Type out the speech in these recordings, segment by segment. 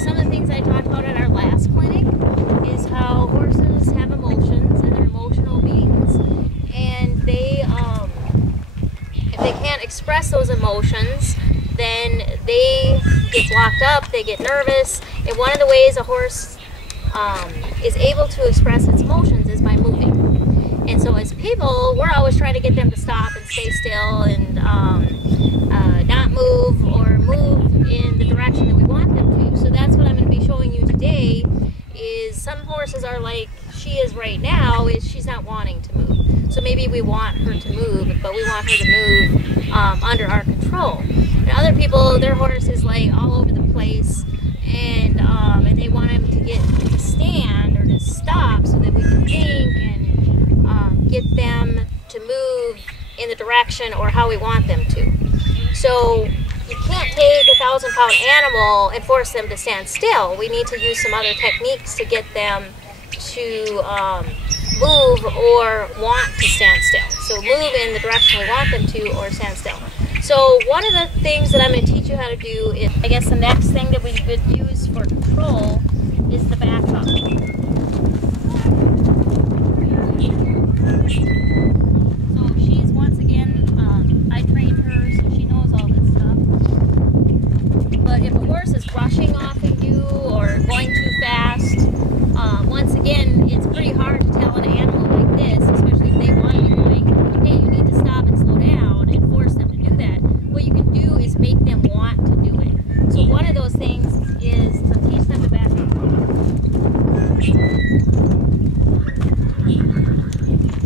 some of the things I talked about at our last clinic is how horses have emotions and they're emotional beings, and they if they can't express those emotions, then they get blocked up, they get nervous, and one of the ways a horse is able to express its emotions is by moving. And so as people, we're always trying to get them to stop and stay still and not move or move in the direction that we want them to. So that's what I'm going to be showing you today. Is some horses are like she is right now, is she's not wanting to move. So maybe we want her to move, but we want her to move under our control. And other people, their horse is like all over the place, and they want him to get to stand or to stop so that we can think and get them to move in the direction or how we want them to. So you can't take a 1,000-pound animal and force them to stand still. We need to use some other techniques to get them to move or want to stand still. So move in the direction we want them to or stand still. So one of the things that I'm going to teach you how to do is, I guess the next thing that we would use for control is the back up. So she's, once again, I trained her so she knows all this stuff. But if a horse is rushing off of you or going too fast, once again, it's pretty hard to tell an animal like this, especially if they want to be going, hey, you need to stop and slow down, and force them to do that. What you can do is make them want to do it. So one of those things is to teach them to back up.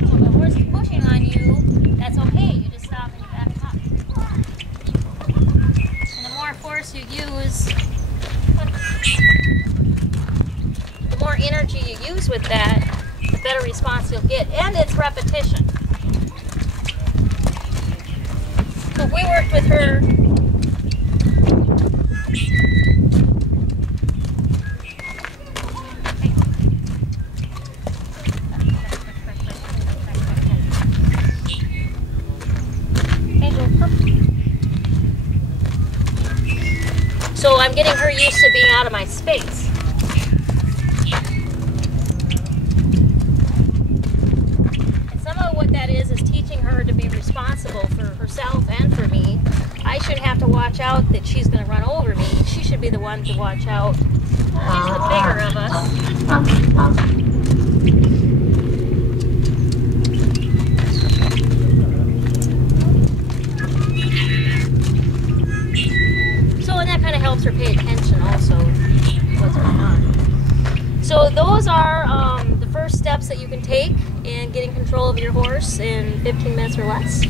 So if a horse is pushing on you, that's okay. You just stop and you back up. And the more force you use, the more energy you use with that, the better response you'll get. And it's repetition. So if we worked with her so I'm getting her used to being out of my space. And some of what that is teaching her to be responsible for herself and for me. I shouldn't have to watch out that she's going to run over me. She should be the one to watch out. She's the bigger of us. So, and that kind of helps her pay attention also what's going on. So those are the first steps that you can take in getting control of your horse in 15 minutes or less.